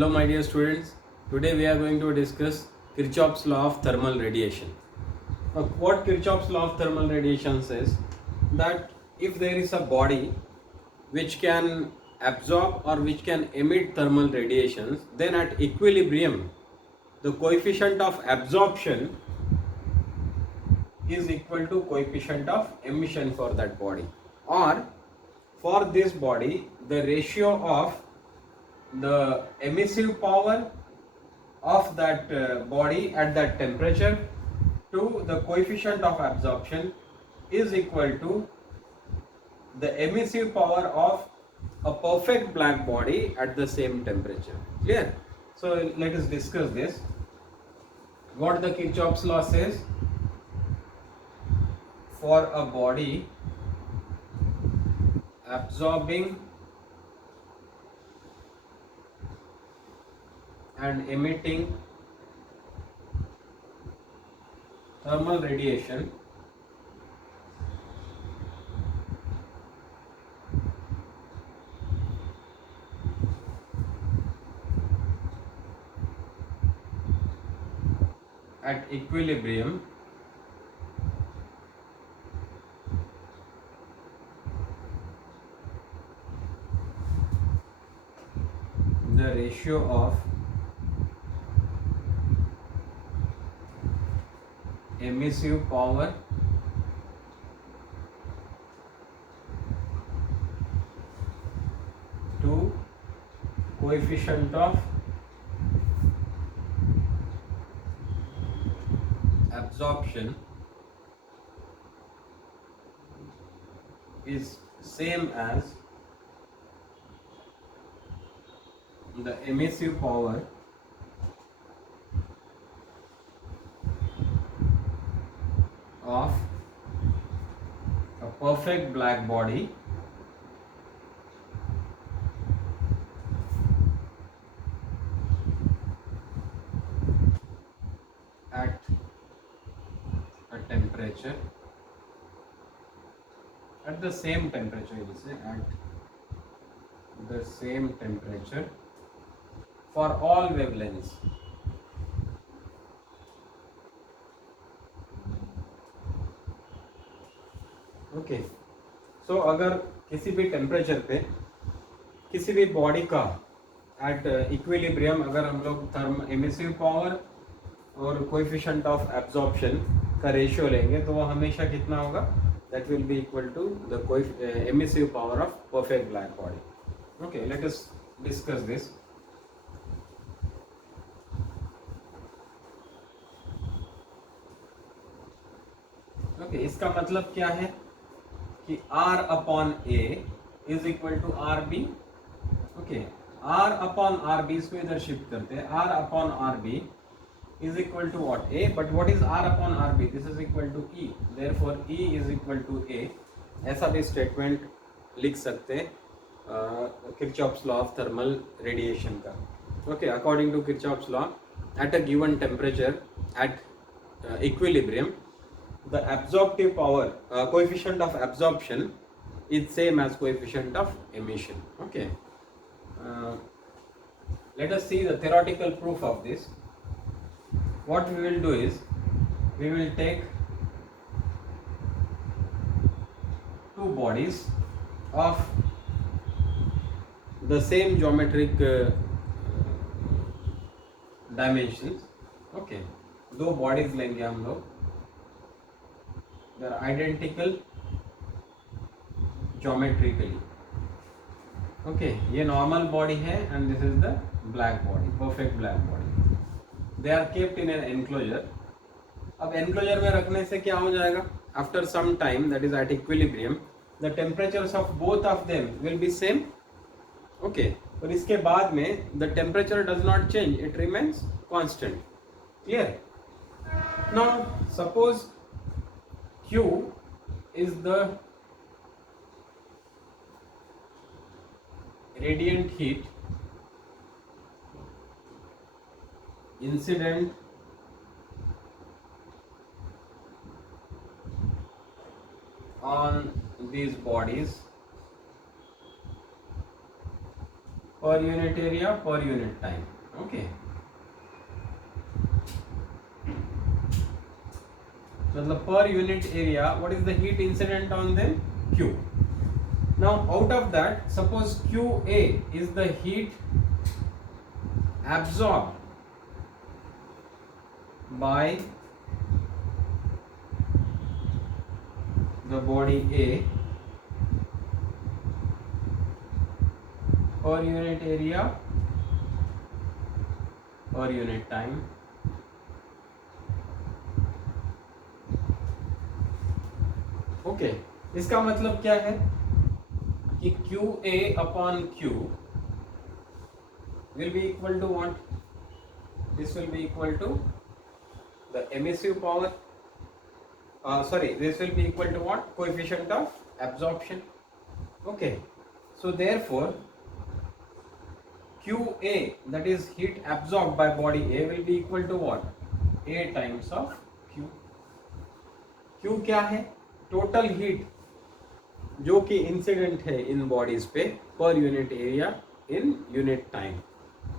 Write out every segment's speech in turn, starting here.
Hello my dear students, today we are going to discuss Kirchhoff's law of thermal radiation. Now, what Kirchhoff's law of thermal radiation says that if there is a body which can absorb or which can emit thermal radiations, then at equilibrium the coefficient of absorption is equal to coefficient of emission for that body, or for this body the ratio of the emissive power of that body at that temperature to the coefficient of absorption is equal to the emissive power of a perfect black body at the same temperature. Clear? So let us discuss this. What the Kirchhoff's law says: for a body absorbing and emitting thermal radiation at equilibrium, the ratio of emissive power to coefficient of absorption is same as the emissive power of a perfect black body at a temperature, at the same temperature, you say, at the same temperature for all wavelengths. Okay, so अगर किसी भी temperature पे किसी भी body का at equilibrium अगर हम लोग थर्म एमिसिव पावर और कोएफिशिएंट ऑफ एब्जॉर्प्शन का रेशियो लेंगे तो वो हमेशा कितना होगा? That will be equal to the emissive power of perfect black body. Okay, let us discuss this. Okay, इसका मतलब क्या है कि R upon A is equal to R B. Okay, R upon R B, इसको इधर shift करते हैं. R upon R B is equal to what? A. But what is R upon RB? This is equal to E. Therefore E is equal to A. ऐसा भी statement लिख सकते हैं Kirchhoff's law of thermal radiation का. Okay, according to Kirchhoff's law, at a given temperature at equilibrium the absorptive power coefficient of absorption is same as coefficient of emission. Okay, let us see the theoretical proof of this. What we will do is we will take two bodies of the same geometric dimensions. Okay, दो bodies लेंगे हम लोग. They are identical geometrically. Okay, ये normal body है and this is the black body, perfect black body. They are kept in an enclosure. अब enclosure में रखने से क्या हो जाएगा? After some time, that is at equilibrium, the temperatures of both of them will be same. Okay, और इसके बाद में the temperature does not change, it remains constant. Clear? Now suppose Q is the radiant heat incident on these bodies per unit area per unit time. Okay, मतलब per unit area what is the heat incident on them? Q. Now out of that, suppose QA is the heat absorbed by the body A per unit area per unit time. Okay, इसका मतलब क्या है कि QA upon Q will be equal to what? This will be equal to the emissive power. This will be equal to what? Coefficient of absorption. Okay, so therefore QA, that is heat absorbed by body A, will be equal to what? A times of Q. Q क्या है? Total heat जो कि incident है इन bodies पे per unit area in unit time.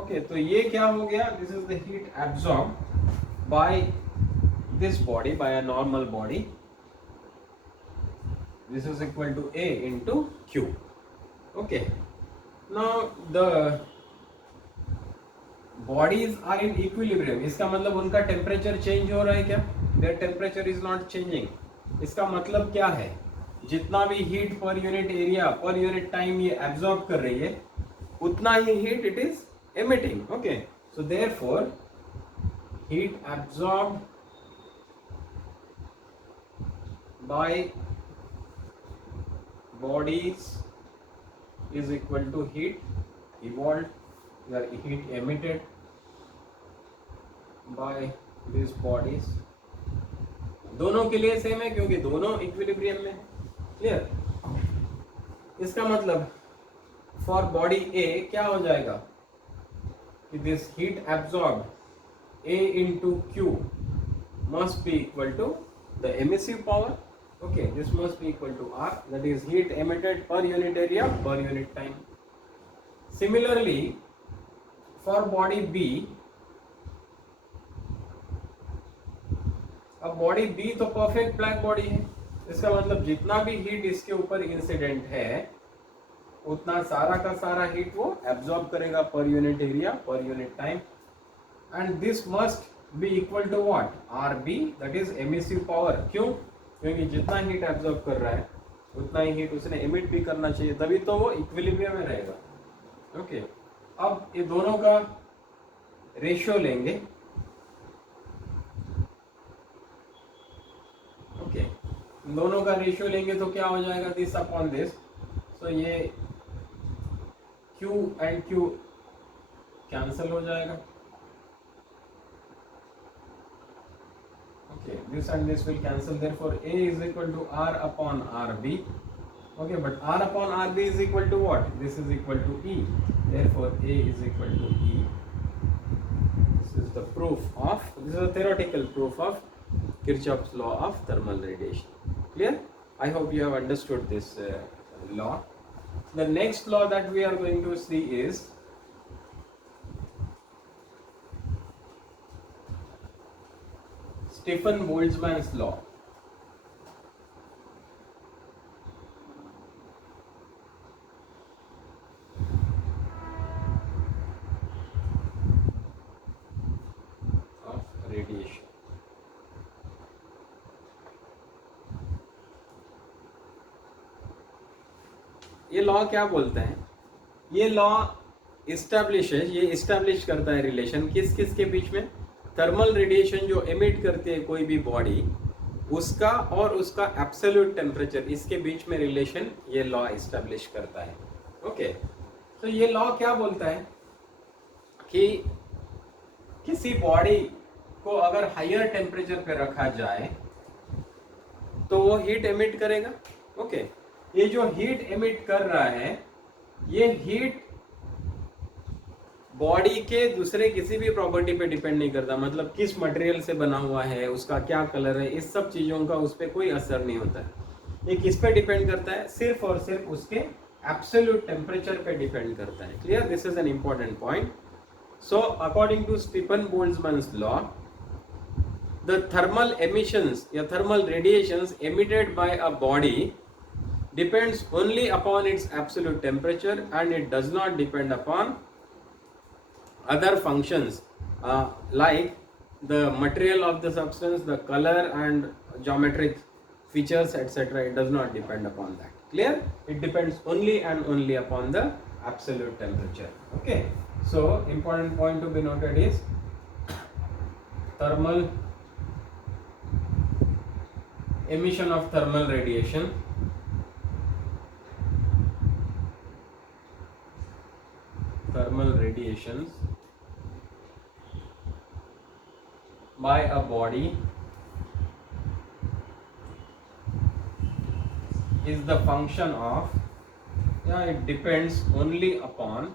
Okay, तो ये क्या हो गया? This is the heat absorb by this body, by a normal body. This is equal to A into Q. Okay, now the bodies are in equilibrium. इसका मतलब उनका temperature change हो रहा है क्या? Their temperature is not changing. इसका मतलब क्या है? जितना भी heat per unit area per unit time ये एब्जॉर्ब कर रही है, उतना ही heat it is emitting. Okay, so therefore heat absorb by bodies is equal to heat evolve या heat emitted by this bodies. दोनों के लिए सेम है क्योंकि दोनों इक्विलिब्रियम में. क्लियर? इसका मतलब फॉर बॉडी ए क्या हो जाएगा कि this heat absorb A into Q must be equal to the emissive power. Okay, this must be equal to R, that is heat emitted per unit area per unit time. Similarly, for body B, अब body B तो perfect black body है. इसका मतलब जितना भी heat इसके ऊपर incident है, उतना सारा का सारा हीट वो एब्सॉर्ब करेगा per unit area per unit time. And this must be equal to what? RB, that is emissive power. क्यों? क्योंकि जितना हीट एब्सॉर्ब कर रहा है उतना ही हीट उसने एमिट भी करना चाहिए, तभी तो वो इक्विलिब्रियम में रहेगा. ओके, अब ये दोनों का रेशियो लेंगे. दोनों का रेशियो लेंगे तो क्या हो जाएगा? This upon this. सो ये Q एंड Q कैंसिल हो जाएगा. Okay, this and this will cancel. Therefore A is equal to R upon RB. Okay, but R upon RB is equal to what? This is equal to E. Therefore A is equal to E. This is the proof of, this is a theoretical proof of Kirchhoff's law of thermal radiation. Clear? I hope you have understood this law. The next law that we are going to see is Stefan-Boltzmann's law. Of radiation. ये law क्या बोलते हैं? ये law establish करता है relation किस किस के बीच में? थर्मल रेडिएशन जो एमिट करती है कोई भी बॉडी, उसका और उसका एब्सोल्यूट टेम्परेचर, इसके बीच में रिलेशन ये लॉ इस्टेब्लिश करता है. ओके, तो ये लॉ क्या बोलता है कि किसी बॉडी को अगर हायर टेम्परेचर पे रखा जाए तो वो हीट एमिट करेगा. ओके, ये जो हीट एमिट कर रहा है, ये हीट बॉडी के दूसरे किसी भी प्रॉपर्टी पे डिपेंड नहीं करता. मतलब किस मटेरियल से बना हुआ है, उसका क्या कलर है, इस सब चीजों का उस पर कोई असर नहीं होता है. ये किस पे डिपेंड करता है? सिर्फ और सिर्फ उसके एब्सोल्यूट टेम्परेचर पे डिपेंड करता है. Clear? This is an important point. So according to Stefan Boltzmann's law, the thermal emissions या thermal radiations emitted by a body depends only upon its absolute temperature and it does not depend upon other functions like the material of the substance, the color and geometric features, etc. It does not depend upon that. Clear? It depends only and only upon the absolute temperature. Okay, so important point to be noted is thermal emission of thermal radiation radiations by a body is the function of, it depends only upon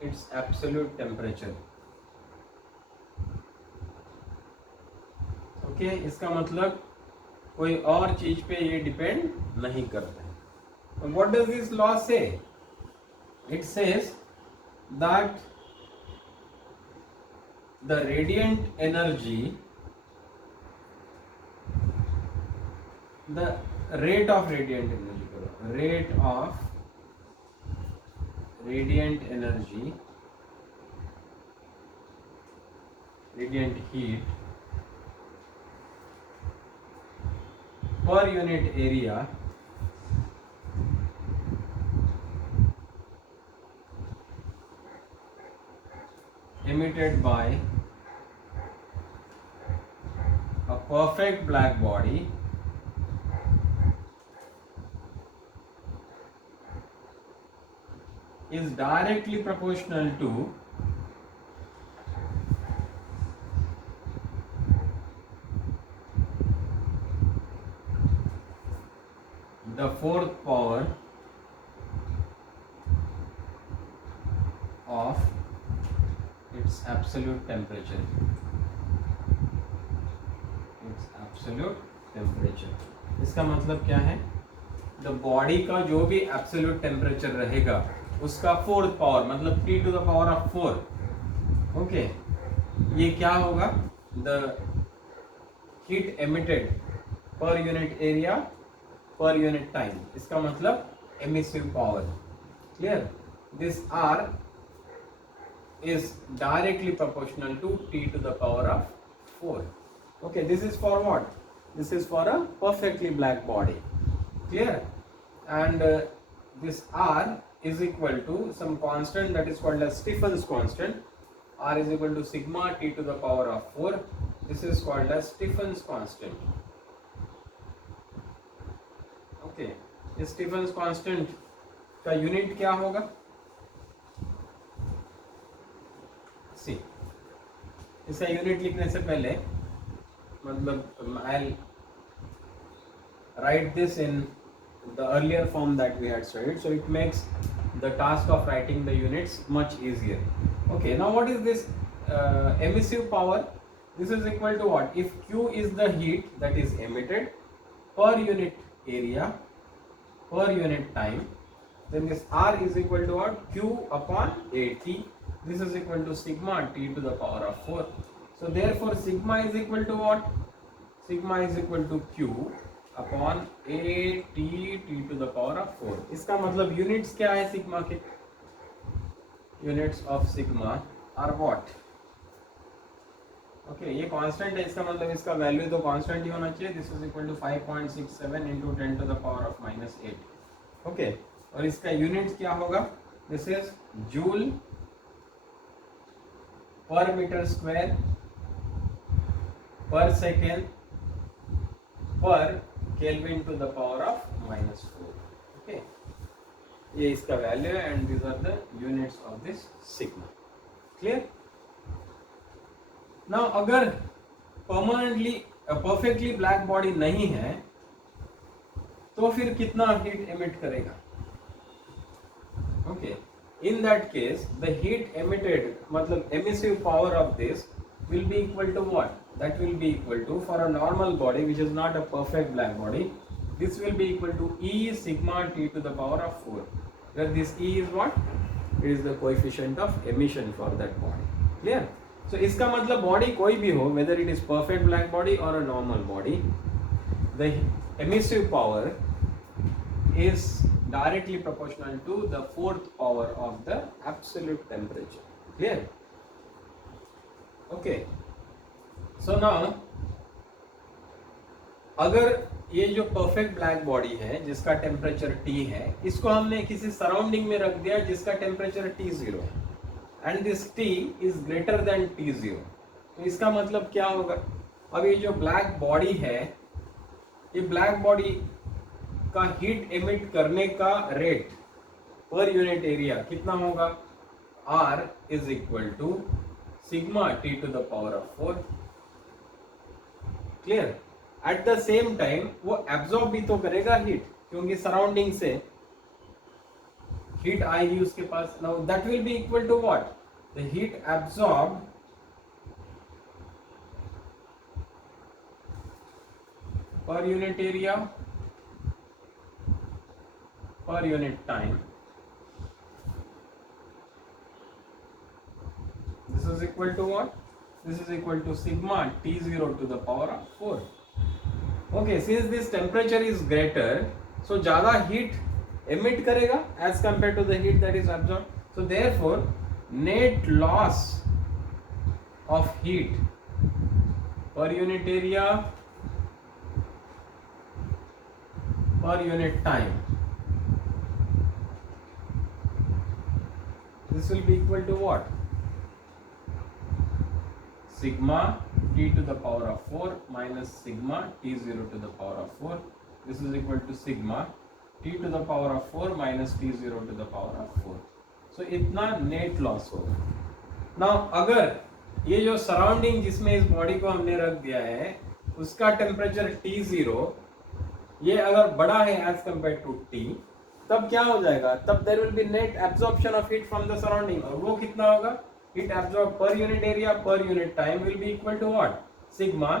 its absolute temperature. Okay, इसका मतलब कोई और चीज पे ये depend नहीं करता है. What does this law say? It says that the radiant energy, the rate of radiant energy करो, rate of radiant energy, radiant heat per unit area emitted by a perfect black body is directly proportional to the fourth power of its absolute temperature. Its absolute temperature. इसका मतलब क्या है? The body का जो भी absolute temperature रहेगा उसका fourth power, मतलब T to the power of 4. Okay, ये क्या होगा? द हीट एमिटेड पर unit area per unit time. इसका मतलब emissive power. Clear? This R is directly proportional to T to the power of 4. Okay, this is for what? This is for a perfectly black body. Clear? And this R is equal to some constant that is called as Stephen's constant. R is equal to sigma T to the power of 4. This is called as Stephen's constant. Okay, इस Stephen's constant का unit क्या होगा? सी, इसका unit लिखने से पहले मतलब I'll write this in the earlier form that we had studied, so it makes the task of writing the units much easier. Okay, now what is this emissive power? This is equal to what? If Q is the heat that is emitted per unit area per unit time, then this R is equal to what? Q upon AT. This is equal to sigma T to the power of 4. So therefore sigma is equal to what? Sigma is equal to Q upon AT T to the power of 4. इसका मतलब units क्या है sigma के? Units of sigma are what? Okay, ये constant है, इसका मतलब इसका वैल्यू तो कांस्टेंट ही होना चाहिए. This is equal to 5.67 into 10 to the power of -8. Okay, और इसका यूनिट क्या होगा? This is joule per metre square per second per kelvin to the power of -4. Okay, ये इसका वैल्यू है and these are the units of this sigma. Clear? Now अगर permanently perfectly black body नहीं है तो फिर कितना हीट एमिट करेगा? Okay, in that case the heat emitted मतलब emissive power of this will be equal to what? That will be equal to, for a normal body which is not a perfect black body, this will be equal to E sigma T to the power of 4, where this E is what? It is the coefficient of emission for that body. Clear? So इसका मतलब body कोई भी हो, whether it is perfect black body or a normal body, the emissive power is directly proportional to the fourth power of the absolute temperature. Clear? Okay. So now अगर ये जो perfect black body है जिसका temperature T है, इसको हमने किसी surrounding में रख दिया जिसका टेम्परेचर T0 है, and this T is greater than T0, तो इसका मतलब क्या होगा? अब ये जो ब्लैक बॉडी है, ये ब्लैक बॉडी का हीट एमिट करने का रेट पर यूनिट एरिया कितना होगा? R is equal to sigma T to the power of 4. Clear? At the same time वो एब्जॉर्ब भी तो करेगा हीट, क्योंकि सराउंडिंग से हीट आएगी उसके पास. Now that will be equal to what? The heat absorb per unit area per unit time. This is equal to what? This is equal to sigma T0 to the power of 4. Okay, since this temperature is greater, so ज़्यादा heat emit करेगा as compared to the heat that is absorbed. So therefore, net loss of heat per unit area per unit time, this will be equal to what? Sigma T to the power of 4 minus sigma T0 to the power of 4. This is equal to sigma T to the power of 4 minus T0 to the power of 4. So इतना net loss होगा. Now अगर ये जो surrounding जिसमें इस body को हमने रख दिया है उसका टेम्परेचर T0 ये अगर बड़ा है एज कंपेयर टू T, तब क्या हो जाएगा? तब there will be net absorption of heat from the surrounding, और वो कितना होगा? Heat absorbed per unit area per unit time will be equal to what? Sigma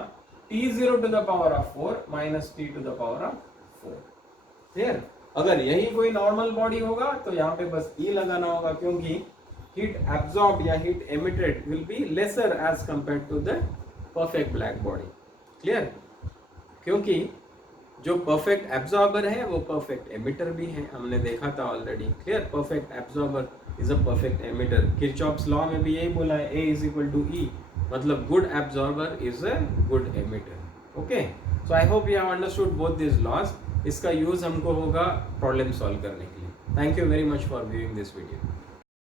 T0 to the power of 4 minus T to the power of 4. Clear? अगर यही कोई normal body होगा तो यहाँ पे बस E लगाना होगा, क्योंकि हीट एब्जॉर्ब या heat emitted will be lesser as compare to the perfect black body. Clear? क्योंकि जो परफेक्ट एब्जॉर्बर है वो परफेक्ट एमिटर भी है, हमने देखा था already. Clear? Perfect absorber is a perfect emitter. Kirchhoff's law में भी यही बोला है, A is equal to E, मतलब good absorber is a good emitter. Okay, so I hope you have understood both this laws. इसका use हमको होगा problem solve करने के लिए. Thank you very much for viewing this video.